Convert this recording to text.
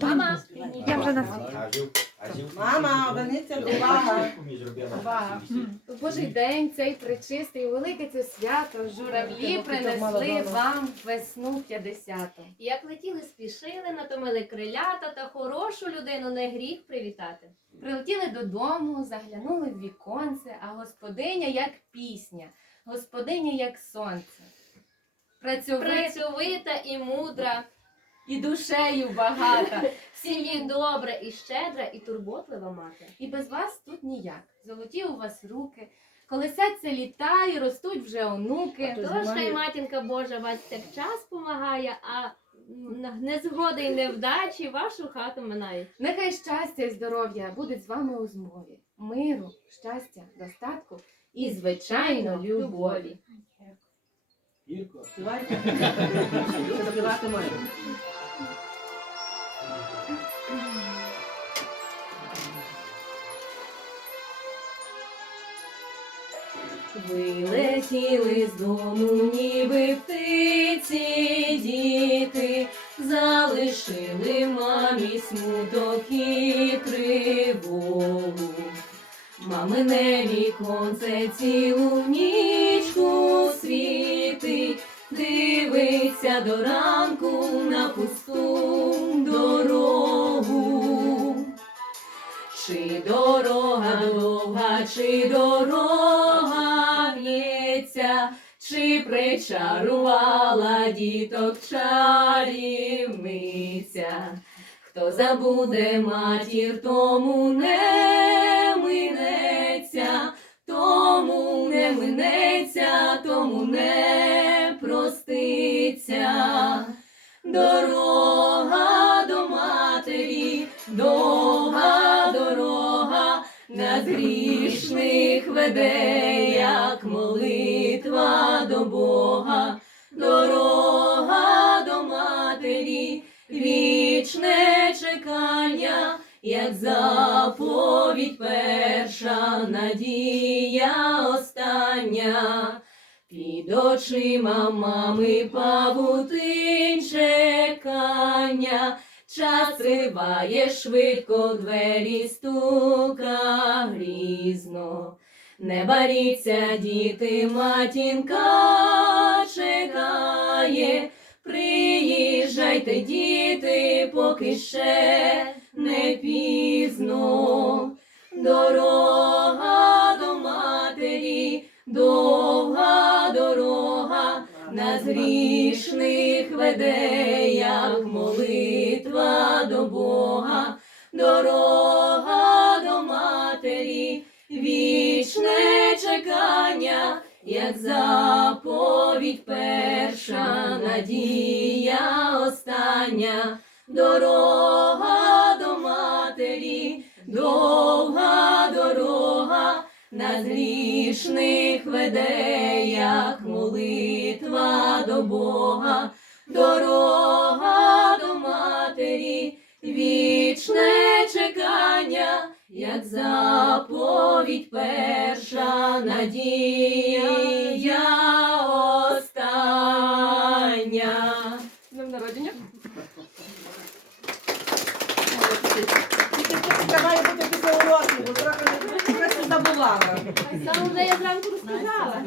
Мама, Я вже на Мама, верніться, увага. Увага. Божий день цей причистий, велике це свято, журавлі принесли вам весну 50-ту. Як летіли, спішили, натомили крилята та хорошу людину не гріх привітати. Прилетіли додому, заглянули в віконце, а господиня як пісня, господиня як сонце. Працьовита і мудра, і душею багата. сім'ї добра і щедра, і турботлива мати. І без вас тут ніяк. Золоті у вас руки, колесяться літа і ростуть вже онуки. Тож хай матінка Божа вас так час помагає, а незгоди й невдачі вашу хату минають. Нехай щастя і здоров'я будуть з вами у змові, миру, щастя, достатку і, звичайно, любові. Співайте. Що співати має? Вилетіли з дому, ніби птиці діти, залишили мамі смуток і тривогу. Мамине віконце цілу нічку світить, дивиться до ранку на пусту дорогу. Чи дорога довга, чи дорога в'ється, чи причарувала діток чарівниця, хто забуде матір, тому не не проститься. Дорога до матері, довга дорога, на грішних веде, як молитва до Бога, дорога до матері, вічне чекання, як заповідь перша, надія остання. Під очима мами павутин чекання, час триває швидко, двері стука грізно. Не боріться, діти, матінка чекає, приїжджайте, діти, поки ще не пізно. Дорога дорога, нас грішних веде, молитва до Бога, дорога до матері, вічне чекання, як заповідь перша, надія остання, дорога до матері, довга Нас грішних веде, як молитва до Бога, дорога до матері, вічне чекання, як заповідь Então, lei a trave tudo se cala.